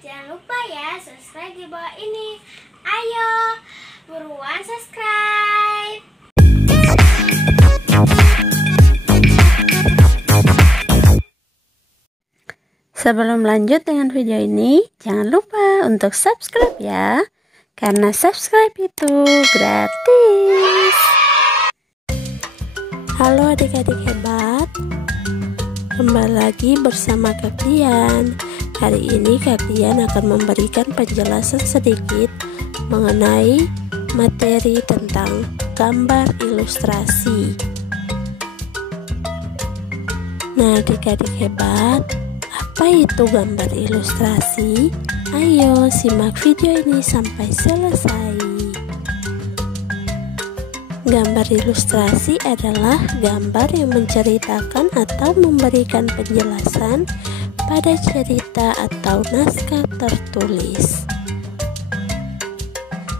Jangan lupa ya subscribe di bawah ini. Ayo, buruan subscribe. Sebelum lanjut dengan video ini, jangan lupa untuk subscribe ya, karena subscribe itu gratis. Halo adik-adik hebat, kembali lagi bersama Kak Dian. Hari ini Kak Dian akan memberikan penjelasan sedikit mengenai materi tentang gambar ilustrasi. Nah adik-adik hebat, apa itu gambar ilustrasi? Ayo simak video ini sampai selesai. Gambar ilustrasi adalah gambar yang menceritakan atau memberikan penjelasan pada cerita atau naskah tertulis.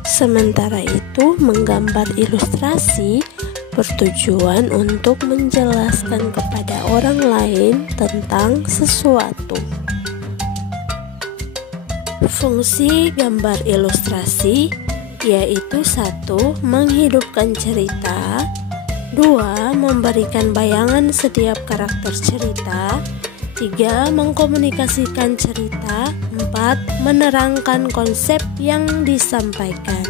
Sementara itu, menggambar ilustrasi bertujuan untuk menjelaskan kepada orang lain tentang sesuatu. Fungsi gambar ilustrasi yaitu 1. Menghidupkan cerita, 2. Memberikan bayangan setiap karakter cerita, 3. Mengkomunikasikan cerita, 4. Menerangkan konsep yang disampaikan.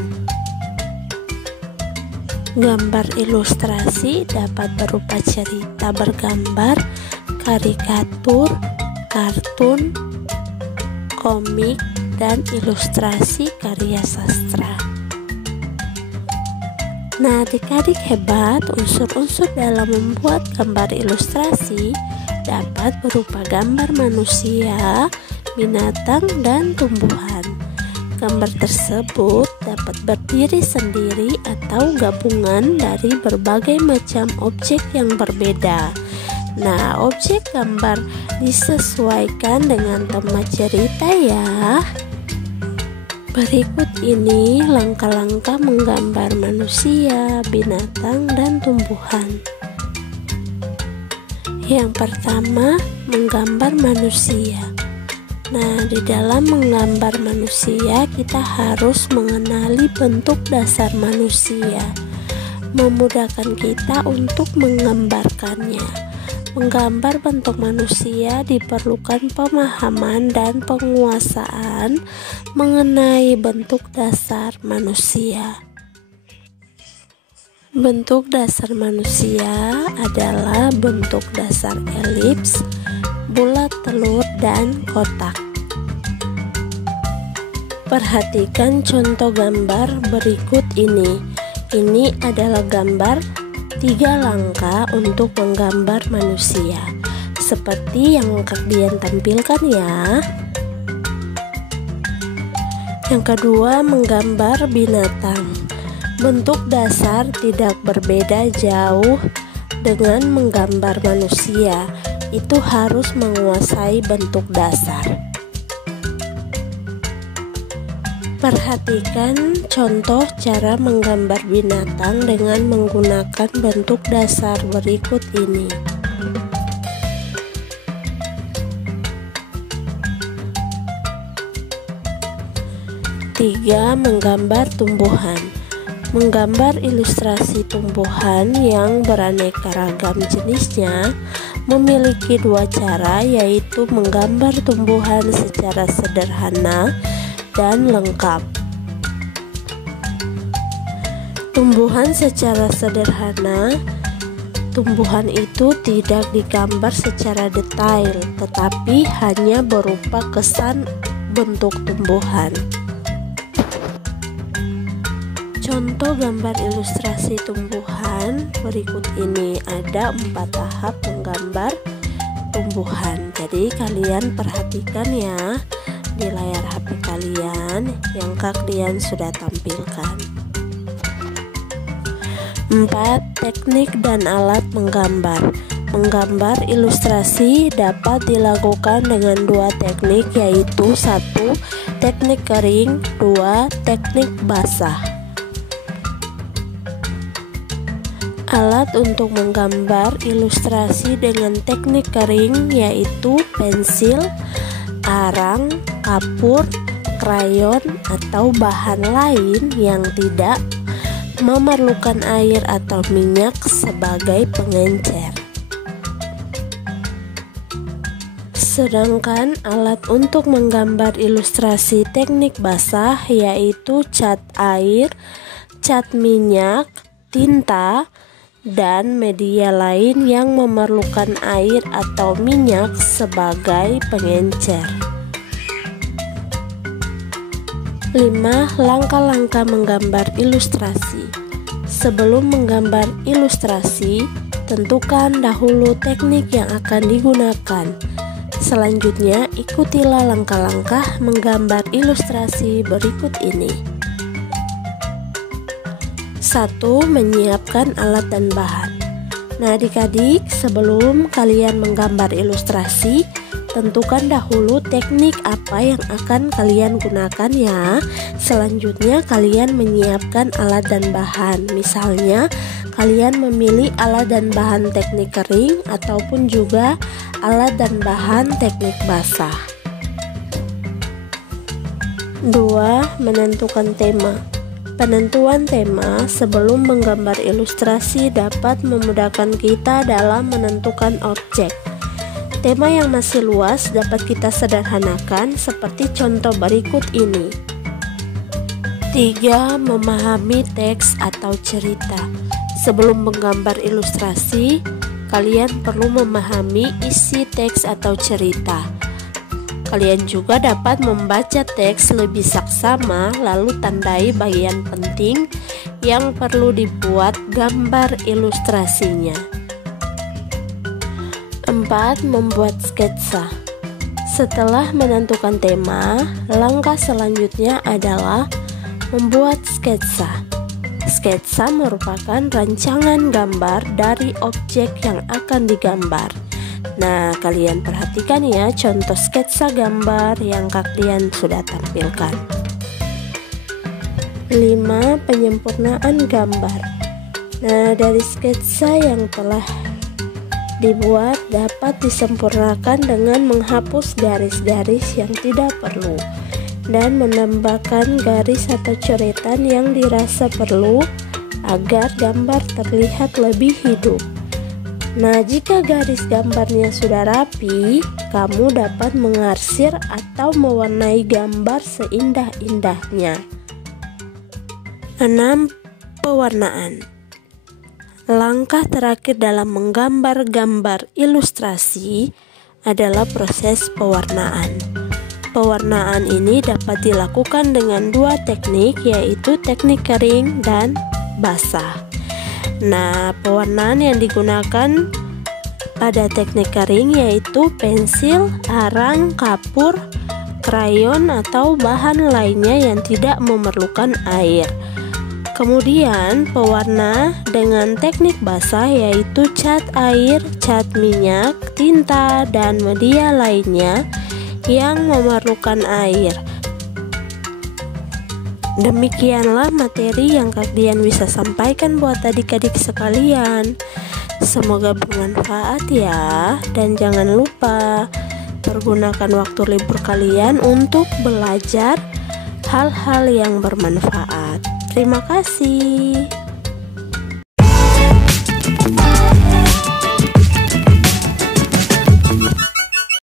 Gambar ilustrasi dapat berupa cerita bergambar, karikatur, kartun, komik, dan ilustrasi karya sastra. Nah adik-adik hebat, unsur-unsur dalam membuat gambar ilustrasi dapat berupa gambar manusia, binatang, dan tumbuhan. Gambar tersebut dapat berdiri sendiri atau gabungan dari berbagai macam objek yang berbeda. Nah, objek gambar disesuaikan dengan tema cerita ya. Berikut ini langkah-langkah menggambar manusia, binatang, dan tumbuhan. Yang pertama, menggambar manusia. Nah, di dalam menggambar manusia, kita harus mengenali bentuk dasar manusia, memudahkan kita untuk menggambarkannya. Menggambar bentuk manusia diperlukan pemahaman dan penguasaan mengenai bentuk dasar manusia. Bentuk dasar manusia adalah bentuk dasar elips, bulat telur, dan kotak. Perhatikan contoh gambar berikut ini. Ini adalah gambar 3 langkah untuk menggambar manusia, seperti yang Kak Dian tampilkan ya. Yang kedua, menggambar binatang. Bentuk dasar tidak berbeda jauh dengan menggambar manusia. Itu harus menguasai bentuk dasar. Perhatikan contoh cara menggambar binatang dengan menggunakan bentuk dasar berikut ini. Tiga, menggambar tumbuhan. Menggambar ilustrasi tumbuhan yang beraneka ragam jenisnya memiliki 2 cara, yaitu menggambar tumbuhan secara sederhana dan lengkap. Tumbuhan secara sederhana, tumbuhan itu tidak digambar secara detail, tetapi hanya berupa kesan bentuk tumbuhan. Contoh gambar ilustrasi tumbuhan berikut ini. Ada 4 tahap menggambar tumbuhan. Jadi kalian perhatikan ya di layar HP kalian yang Kak Dian sudah tampilkan. 4. Teknik dan alat menggambar. Menggambar ilustrasi dapat dilakukan dengan 2 teknik, yaitu 1. Teknik kering, 2. Teknik basah. Alat untuk menggambar ilustrasi dengan teknik kering yaitu pensil, arang, kapur, krayon, atau bahan lain yang tidak memerlukan air atau minyak sebagai pengencer. Sedangkan alat untuk menggambar ilustrasi teknik basah yaitu cat air, cat minyak, tinta, dan media lain yang memerlukan air atau minyak sebagai pengencer. 5. Langkah-langkah menggambar ilustrasi. Sebelum menggambar ilustrasi, tentukan dahulu teknik yang akan digunakan. Selanjutnya, ikutilah langkah-langkah menggambar ilustrasi berikut ini. 1. Menyiapkan alat dan bahan. Nah, adik-adik, sebelum kalian menggambar ilustrasi, tentukan dahulu teknik apa yang akan kalian gunakan ya. Selanjutnya, kalian menyiapkan alat dan bahan. Misalnya, kalian memilih alat dan bahan teknik kering ataupun juga alat dan bahan teknik basah. 2. Menentukan tema. Penentuan tema sebelum menggambar ilustrasi dapat memudahkan kita dalam menentukan objek. Tema yang masih luas dapat kita sederhanakan seperti contoh berikut ini. 3. Memahami teks atau cerita. Sebelum menggambar ilustrasi, kalian perlu memahami isi teks atau cerita. Kalian juga dapat membaca teks lebih saksama lalu tandai bagian penting yang perlu dibuat gambar ilustrasinya. 4. Membuat sketsa. Setelah menentukan tema, langkah selanjutnya adalah membuat sketsa. Sketsa merupakan rancangan gambar dari objek yang akan digambar. Nah, kalian perhatikan ya contoh sketsa gambar yang kalian sudah tampilkan. 5. Penyempurnaan gambar. Nah, dari sketsa yang telah dibuat dapat disempurnakan dengan menghapus garis-garis yang tidak perlu dan menambahkan garis atau coretan yang dirasa perlu agar gambar terlihat lebih hidup. Nah, jika garis gambarnya sudah rapi, kamu dapat mengarsir atau mewarnai gambar seindah-indahnya. 6. Pewarnaan. Langkah terakhir dalam menggambar gambar ilustrasi adalah proses pewarnaan. Pewarnaan ini dapat dilakukan dengan dua teknik, yaitu teknik kering dan basah. Nah, pewarnaan yang digunakan pada teknik kering yaitu pensil, arang, kapur, krayon, atau bahan lainnya yang tidak memerlukan air. Kemudian, pewarna dengan teknik basah yaitu cat air, cat minyak, tinta, dan media lainnya yang memerlukan air. Demikianlah materi yang kalian bisa sampaikan buat adik-adik sekalian. Semoga bermanfaat ya. Dan jangan lupa pergunakan waktu libur kalian untuk belajar hal-hal yang bermanfaat. Terima kasih.